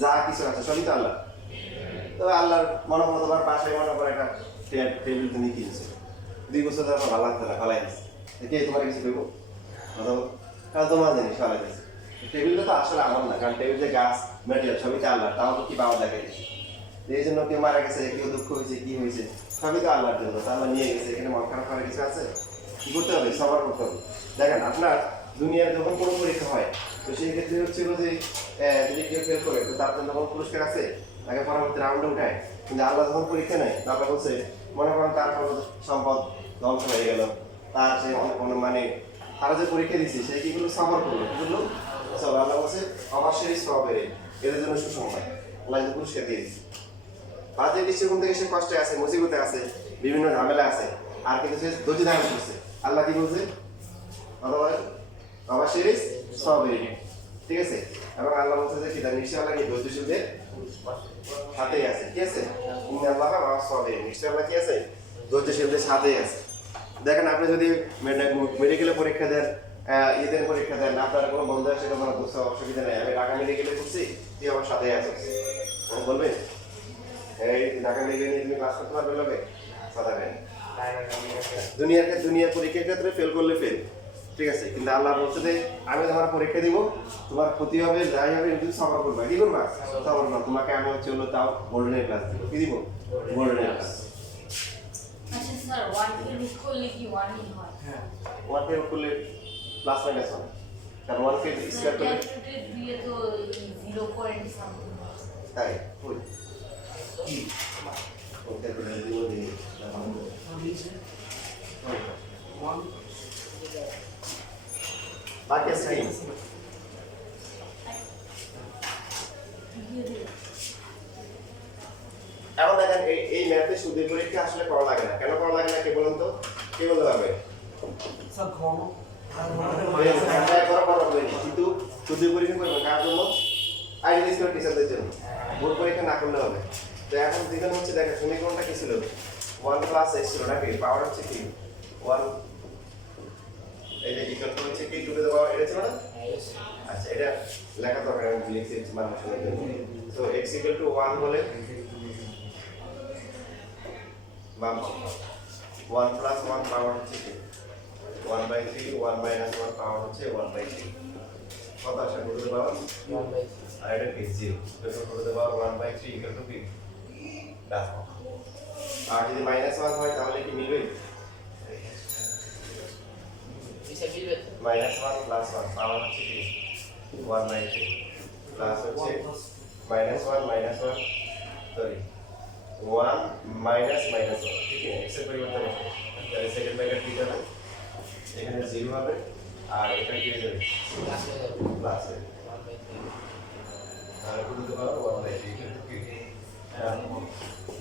যা কিছু আছে সবই তো আল্লাহ। তো আল্লাহর মনে করো তোমার পাশে মনে করো একটা টেবিল তুমি কিনছো, 2 বছর ধরে ভালো লাগতো না, ফালাই দিচ্ছে, কে তোমার কিছু দেবো? কারণ তোমার জিনিস ফালাই দিচ্ছে। টেবিলটা তো আসলে আমার না, কারণ টেবিল যে গাছ মেটেরিয়াল সবই তো আল্লাহ, তাও কি পাওয়া দেখা গেছে। এই জন্য কেউ মারা গেছে, কেউ দুঃখ হয়েছে, কি হয়েছে, সবই তো আল্লাহর জন্য, তো আল্লাহ নিয়ে গেছে, এখানে মন খারাপ করার কিছু আছে? কি করতে হবে? সবার করতে হবে। দেখেন আপনার দুনিয়ার যখন কোনো পরীক্ষা হয়, তো সেই ক্ষেত্রে হচ্ছিল যে যদি কেউ ফেল করে তো তার জন্য কোনো পুরস্কার আছে, তাকে পরবর্তী রাউন্ডে উঠায়। কিন্তু আল্লাহ যখন পরীক্ষা নেয় তারপর বলছে, মনে করেন তার কোনো সম্পদ ধ্বংস হয়ে গেল, তার সে কোনো মানে তারা যে পরীক্ষা দিচ্ছে সে কিগুলো সফর করলো, কিগুলো সব আল্লাহ বলছে অবশ্যই সবের এদের জন্য সুসংবাদ, আল্লাহ পুরস্কার দিয়ে দিচ্ছে। তাদের দৃষ্টিকোণ থেকে সে কষ্টে আছে, মুসিবতে আছে, বিভিন্ন ঝামেলা আছে, আর কিন্তু সে ধৈর্য ধারণ করছে। আল্লাহ কি বলছে? অবশ্যই সবের, ঠিক আছে। এবং আল্লাহ বলছে যে কিতাব নিশ্চয় আল্লাহ কি ধৈর্যশীলদের সাথেই আছে, ঠিক আছে। আল্লাহ সবের, নিশ্চয় আল্লাহ কি আছে? ধৈর্যশীলদের সাথেই আছে। দেখেন আপনি যদি মেডিকেলে পরীক্ষা দেন, ঈদের পরীক্ষা দেন, আপনার কোনো বন্ধু আসে কোনো অসুবিধা নেই, আমি ঢাকা মেডিকেলে করছি, তুই আমার সাথে আছিস, বলবে এই ঢাকা মেডিকেল নিয়ে তুমি ক্লাস করতে পারবে? লোকে কথা নেই। দুনিয়ার পরীক্ষার ক্ষেত্রে ফেল করলে ফেল, ঠিক আছে। কিন্তু আল্লাহ বলছে যে আমি তোমার পরীক্ষা দিব, তোমার ক্ষতি হবে, যাই হবে, কিন্তু সফর করবা, কি করবা? সফর করবা। তোমাকে আমি হচ্ছে হলো তাও গোল্ডেনের ক্লাস দিব, কি দিব? গোল্ডেনের ক্লাস। আচ্ছা স্যার, 1 কে রুট করলে কি 1 ই হয়? হ্যাঁ, 1 কে রুট করলে প্লাস মাইনাস হয়, কারণ 1 কে স্কয়ার করলে ক্যালকুলেটর দিয়ে তো 0 পয়েন্ট সামথিং। তাই কই কি ওটা করে দিব দিই বাকি আছে কি? এখন দেখেন এই ম্যাথে সুদের পরীক্ষা আসলে করা লাগে না। কেন করা লাগে না কে বলুন তো? কে বলতে পারবে? সব ঘন কিন্তু সুদের পরীক্ষা করবেন কার জন্য? আইডিয়াল স্কুল টিচারদের জন্য। বোর্ড পরীক্ষা না করলে হবে। তো এখন যেখানে হচ্ছে দেখেন সমীকরণটা কি ছিল? 1 প্লাস x ছিল নাকি? পাওয়ার হচ্ছে কি 1, এই যে ইকুয়াল টু হচ্ছে কি 2 টু দ্য পাওয়ার, এটা ছিল না? আচ্ছা, এটা লেখা দরকার, আমি লিখছি মানুষের জন্য। সো x ইকুয়াল টু 1 হলে 1 প্লাস 1 পাওয়ার হচ্ছে কি 1/3, 1 মাইনাস 1 পাওয়ার হচ্ছে 1/3। কত আসে টু দ্য পাওয়ার 1/3 আর এটা কি 0, তো two the power 1/3 equal to কি প্লাস 1। আর যদি মাইনাস 1 হয় তাহলে কি মিলবে? মাইনাস 1 প্লাস 1 পাওয়ার হচ্ছে কি 1/3 প্লাস হচ্ছে minus 1 minus 1 sorry 1 minus minus 1, ঠিক আছে। x এর পরিবর্তন তাহলে সেকেন্ড ব্র্যাকেট কি যাবে? এখানে 0 হবে আর এটা কি হয়ে যাবে? প্লাস হয়ে যাবে। আর to the power 1/3 equal to কি?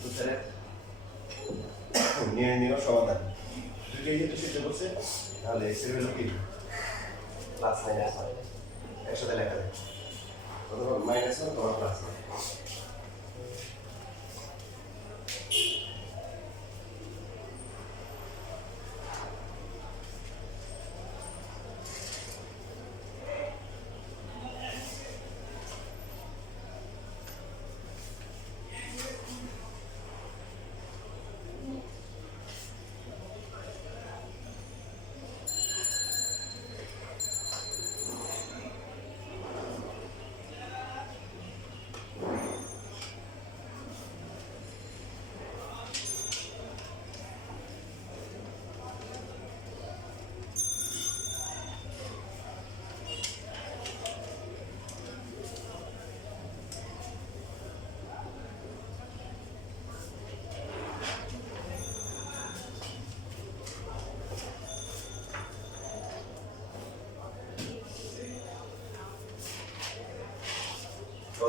তো স্যার নির্ণয় সমাধান দুটো যেহেতু সিদ্ধ করছে, তাহলে x এর ভ্যালু কি প্লাস মাইনাস 1 একসাথে লেখা যায়, অথবা মাইনাস 1 অথবা প্লাস 1।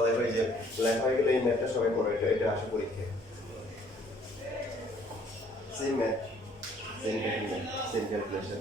দেখো এই যে লেখা হয়ে গেলে এই ম্যাথটা সবাই করো, এটা আসে পরীক্ষায়। Same math, same calculation.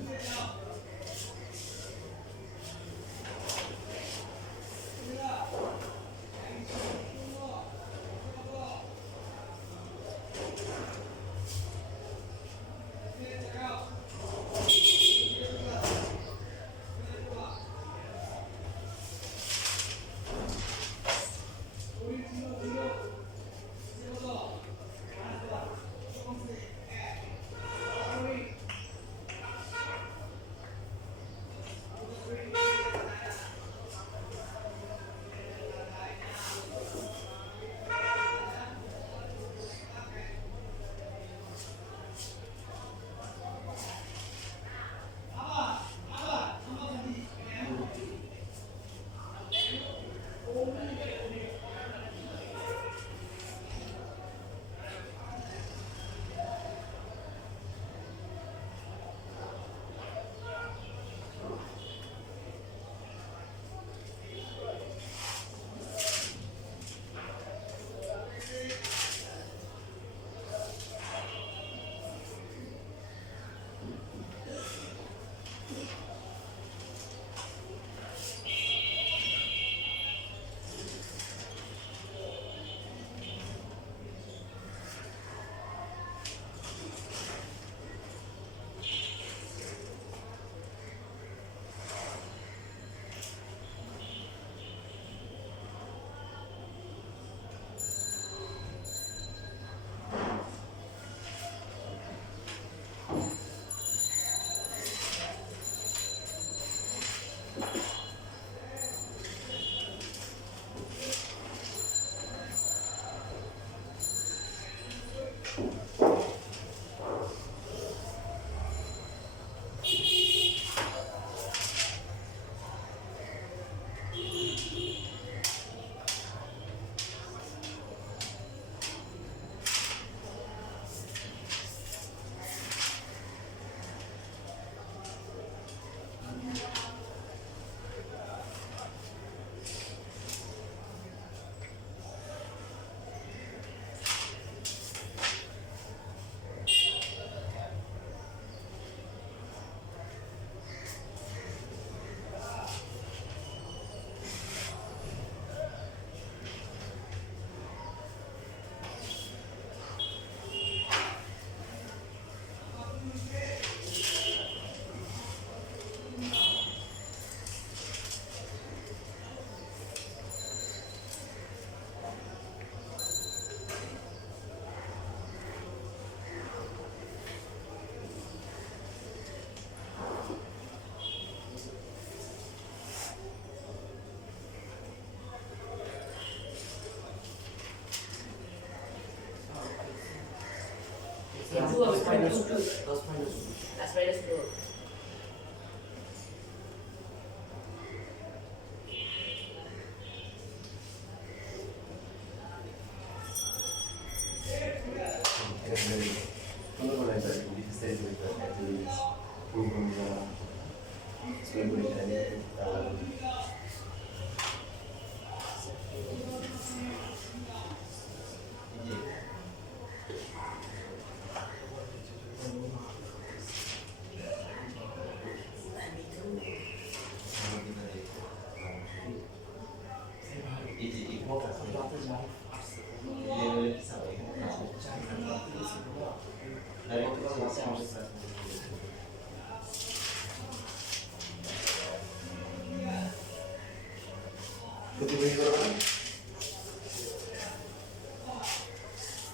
2 হবে, Plus minus 2, 2, 2. plus minus Plus minus 2.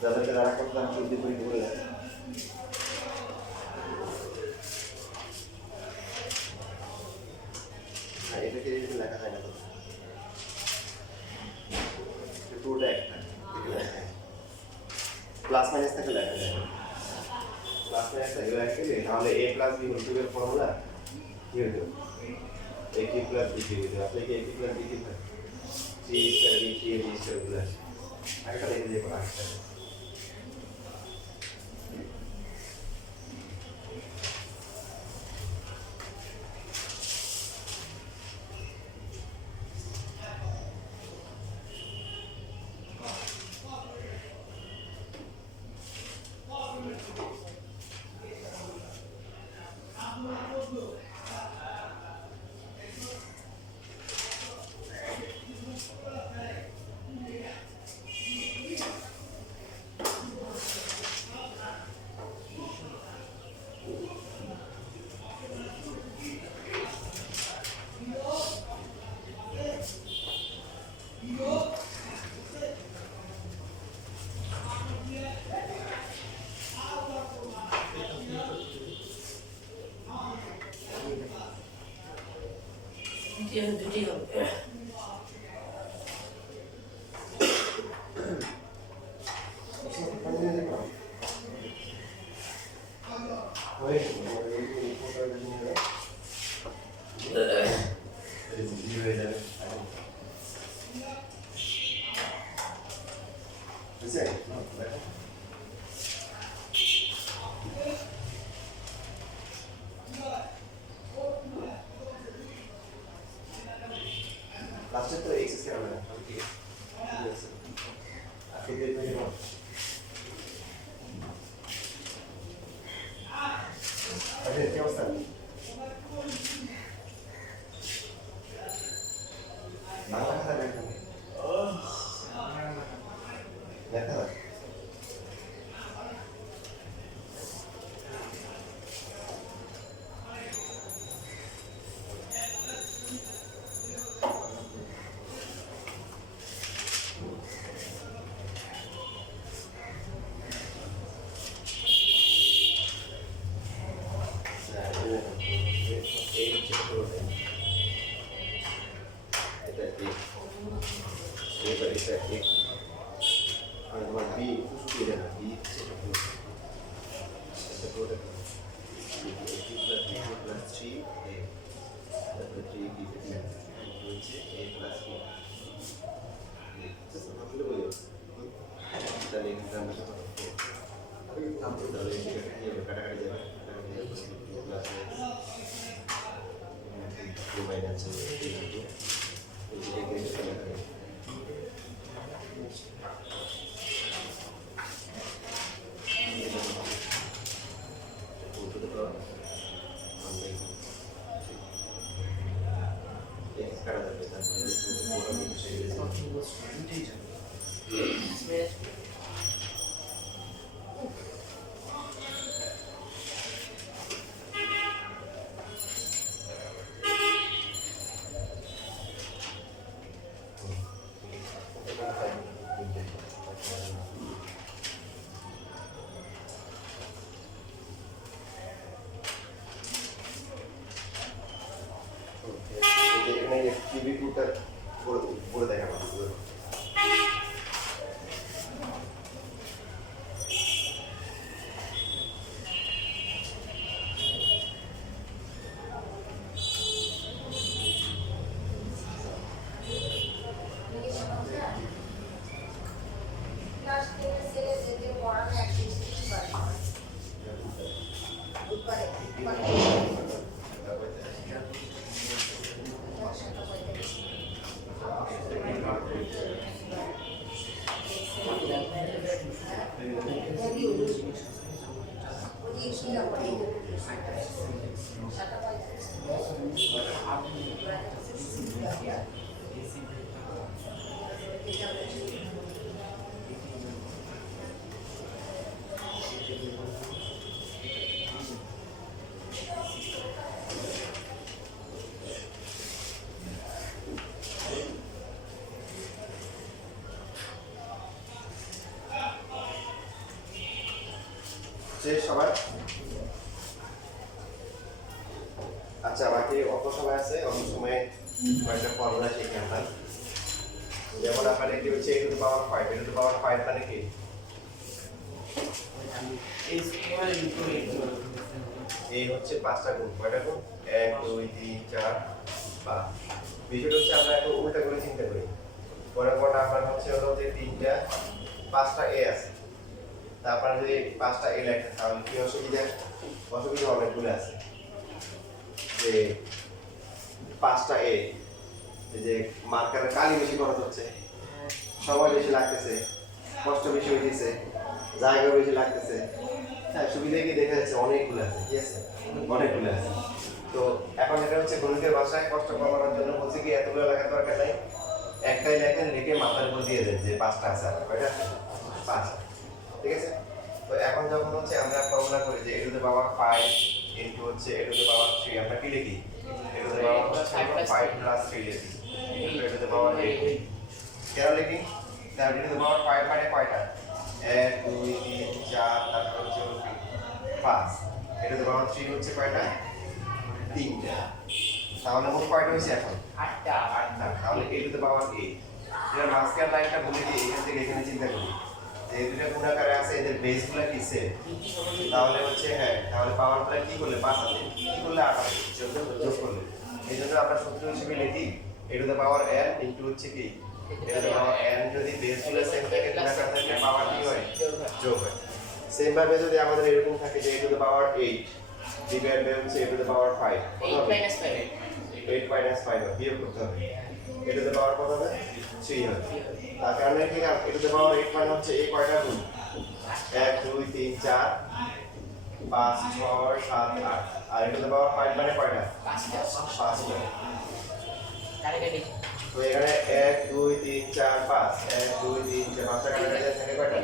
যাদেরকে যারা করতাম বুদ্ধি পরীক্ষা করে এটাকে লেখা যায় না তো পুরোটা একটা প্লাস মাইনাস থেকে লেখা যায় প্লাস মাইনাস থেকে লেখা গেলে তাহলে a plus b whole together formula কি হতো a cube plus b cube হতো আপনি কি a cube plus b cube c square b c d square plus আরেকটা লিখে দিয়ে পড়া দুটি হবে। লাস্টে তো এক্স স্কয়ার হবে না ঠিক আছে আপনি দিয়ে দেবেন আরে কি অবস্থা বাংলা কথা লেখা লেখা বলে দেখা যে সবার আচ্ছা বাকি অল্প সময় আছে অল্প সময়ে কয়েকটা ফর্মুলা শিখে আমরা যেমন আপনার একটি হচ্ছে a to the power 5 a to the power 5 মানে কি এই হচ্ছে পাঁচটা গুণ কয়টা গুণ 1 2 3 4 5 বিষয়টা হচ্ছে আমরা একটু উল্টা করে চিন্তা করি পরে পরে আপনার হচ্ছে হলো যে তিনটা পাঁচটা a আছে তারপর যদি পাঁচটা a লেখা তাহলে কি অসুবিধা অনেকগুলো আছে যে পাঁচটা a এই যে মার্কারে কালি বেশি খরচ হচ্ছে সময় বেশি লাগতেছে কষ্ট বেশি হইতেছে জায়গা বেশি লাগতেছে হ্যাঁ সুবিধা কি দেখা যাচ্ছে অনেকগুলো আছে ঠিক আছে অনেকগুলো আছে তো এখন এটা হচ্ছে গণিতের ভাষায় কষ্ট কমানোর জন্য বলছি কি এতগুলো লেখার দরকার নাই একটাই লেখেন লিখে মাথার উপর দিয়ে দেন যে পাঁচটা আছে আর কয়টা পাঁচটা ঠিক আছে তো এখন যখন হচ্ছে আমরা ফর্মুলা করি যে a to the power 5 into হচ্ছে a টু দি পাওয়ার 3 আমরা কি লিখি a to the power 5 plus 3 লিখি ইনটু a টু দি পাওয়ার 8 কেন লিখি তাহলে a টু দি পাওয়ার 5 মানে কয়টা 1 2 3 4 তারপর হচ্ছে 5 a টু দি পাওয়ার 3 হচ্ছে কয়টা তিনটা তাহলে মোট কয়টা হয়েছে এখন আটটা তাহলে a টু দি পাওয়ার 8 এর মাঝখান লাইনটা বলে দিই এখান থেকে এখানে চিন্তা করি এই দুটো গুণাকারে আছে এদের বেসগুলো কি সেম তাহলে হচ্ছে হ্যাঁ তাহলে পাওয়ারগুলো কি করলে 5 আছে কি করলে 8 আছে যোগ করলে এইজন্য আমরা সূত্র হিসেবে লিখি a to the power n into হচ্ছে কি a to the power n যদি বেসগুলো সেম থাকে গুণাকার থাকে পাওয়ার কি হয় যোগ হয় সেম ভাবে যদি আমাদের এরকম থাকে যে a to the power 8 divide by হচ্ছে a to the power 5 8 minus 5 বিয়োগ করতে হবে a টু দ্য পাওয়ার কত হবে 3 হবে তার কারণে কি a টু দ্য পাওয়ার 8 মানে হচ্ছে a কয়টা গুণ 1 2 3 4 5 6 7 8 আর a টু দ্য পাওয়ার 5 মানে কয়টা 5টা তো এখানে 1 2 3 4 5 1 2 3 4 5টা কাটাকাটি থাকে কয়টা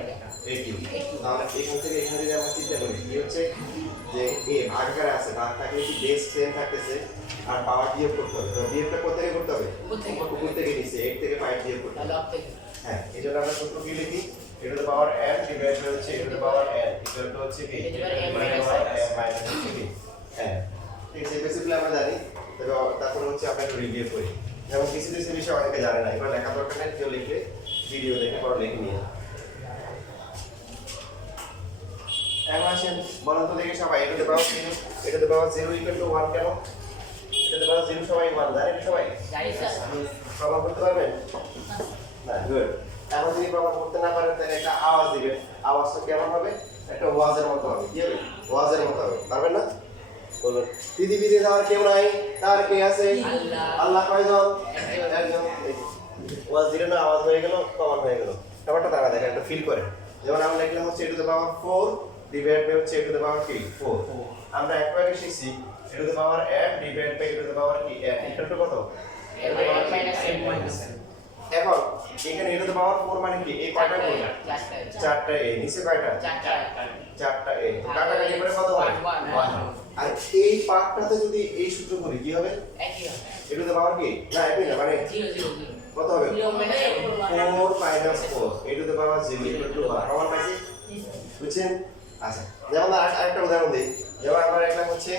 80 তাহলে এখান থেকে এখানে যদি আমরা চিন্তা করি কি হচ্ছে যে a ভাগকারে আছে ভাগ থাকলে কি বেস সেম থাকতেছে আর পাওয়ার বিয়োগ করতে হবে তো বিয়োগটা কোথা থেকে করতে হবে উপর থেকে নিচে 8 থেকে 5 বিয়োগ করতে হবে হ্যাঁ এজন্য আমরা সূত্র কি লিখি a to the power n divide by হচ্ছে a to the power n equal to হচ্ছে কি মাইনাস হচ্ছে কি হ্যাঁ ঠিক আছে বেসিক্যালি আমরা জানি তবে তারপর হচ্ছে আমরা একটু রিভিউ করি যেমন কিছু কিছু বিষয় অনেকে জানে না এবার লেখা দরকার নেই কেউ লিখলে ভিডিও দেখে পর লিখে নিয়ে এখন আসেন বলেন তো দেখি সবাই a to the power 0 a to the power 0 equal to 1 কেন a টু দ্য পাওয়ার 0 সবাই 1 জানেন সবাই জানি স্যার প্রমাণ করতে পারবেন না গুড এখন যদি প্রমাণ করতে না পারেন তাহলে একটা আওয়াজ দিবেন আওয়াজটা কেমন হবে একটা ওয়াজের মতো হবে কি হবে ওয়াজের মতো হবে পারবেন না বলুন পৃথিবীতে যাওয়ার কেউ নাই তার কে আছে আল্লাহ কয়জন একজন ওয়াজ দিলে না আওয়াজ হয়ে গেল প্রমাণ হয়ে গেল ব্যাপারটা তারা দেখেন একটু ফিল করে যেমন আমরা লিখলাম হচ্ছে a to the power 4 divide by হচ্ছে a টু দ্য পাওয়ার কি 4 আমরা একটু আগে শিখছি a to the power n divide by a to the power কি n ইকুয়াল টু কত এখন এখানে a টু দ্য পাওয়ার 4 মানে কি এই কয়টা গুণ চারটা a নিচে কয়টা চারটা a কাটাকাটি করে কত হয় 1 আর এই পার্টটাতে যদি এই সূত্র করি কি হবে a টু দ্য পাওয়ার কি না একই না মানে কত হবে 4 minus 4 a to the power 0 equal to 1 প্রমাণ পাইছি বুঝছেন আচ্ছা যেমন আরেকটা উদাহরণ দেই যেমন আমরা লিখলাম হচ্ছে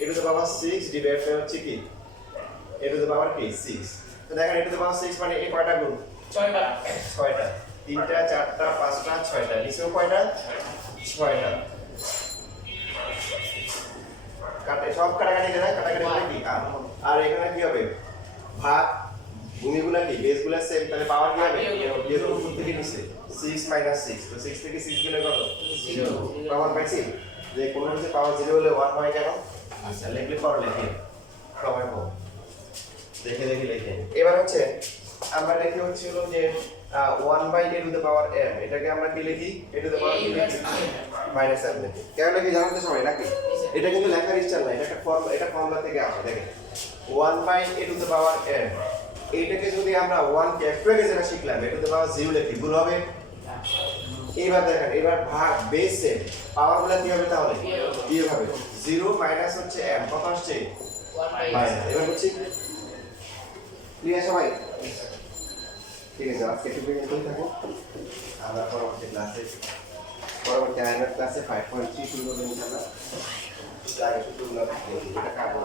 a to the power 6 divide by হচ্ছে কি a টু দ্য পাওয়ার কি 6 তো দেখেন a টু দ্য পাওয়ার 6 মানে এই কয়টা গুণ 6টা তিনটা চারটা পাঁচটা ছয়টা নিচেও কয়টা 6টা কাটে সব কাটাকাটি দেয় কাটাকাটি করে কি আর এখানে কি হবে ভাগ ভূমিগুলা কি বেসগুলা সেম তাহলে পাওয়ার কি হবে বিয়োগ উপর থেকে নিচে 6 minus 6 তো 6 থেকে 6 গেলে কত 0 প্রমাণ পাইছি যে কোন কিছু পাওয়ার 0 হলে 1 হয় কেন আচ্ছা লিখলে পর লিখে প্রমাণ পাবো দেখে লিখে এবার হচ্ছে আমরা লিখি হচ্ছিল যে 1/a two the power m, এটাকে আমরা কি লিখি? a to the power minus m লিখি। কেন লিখি জানতে সবাই নাকি? এটা কিন্তু লেখার ইচ্ছা নাই, এটা একটা ফর্মুলা থেকে আসে। দেখেন 1/a two the power m, এইটাকে যদি আমরা 1 কে একটু আগে যেটা শিখলাম a টু দ্য পাওয়ার 0 লিখি, ভুল হবে? এইবার দেখেন, এবার ভাগ বেসে পাওয়ারগুলো কি হবে তাহলে? কি হবে? 0 মাইনাস হচ্ছে m, কত আসছে? মাইনাস। এবার হচ্ছে ক্লিয়ার সবাই? ঠিক আছে, আজকে একটু পর্যন্তই থাকো। আমরা পরবর্তী আইনের ক্লাসে 5.3 শুরু করবো ইনশাআল্লাহ। আগে সূত্রগুলো এটা কাটবো।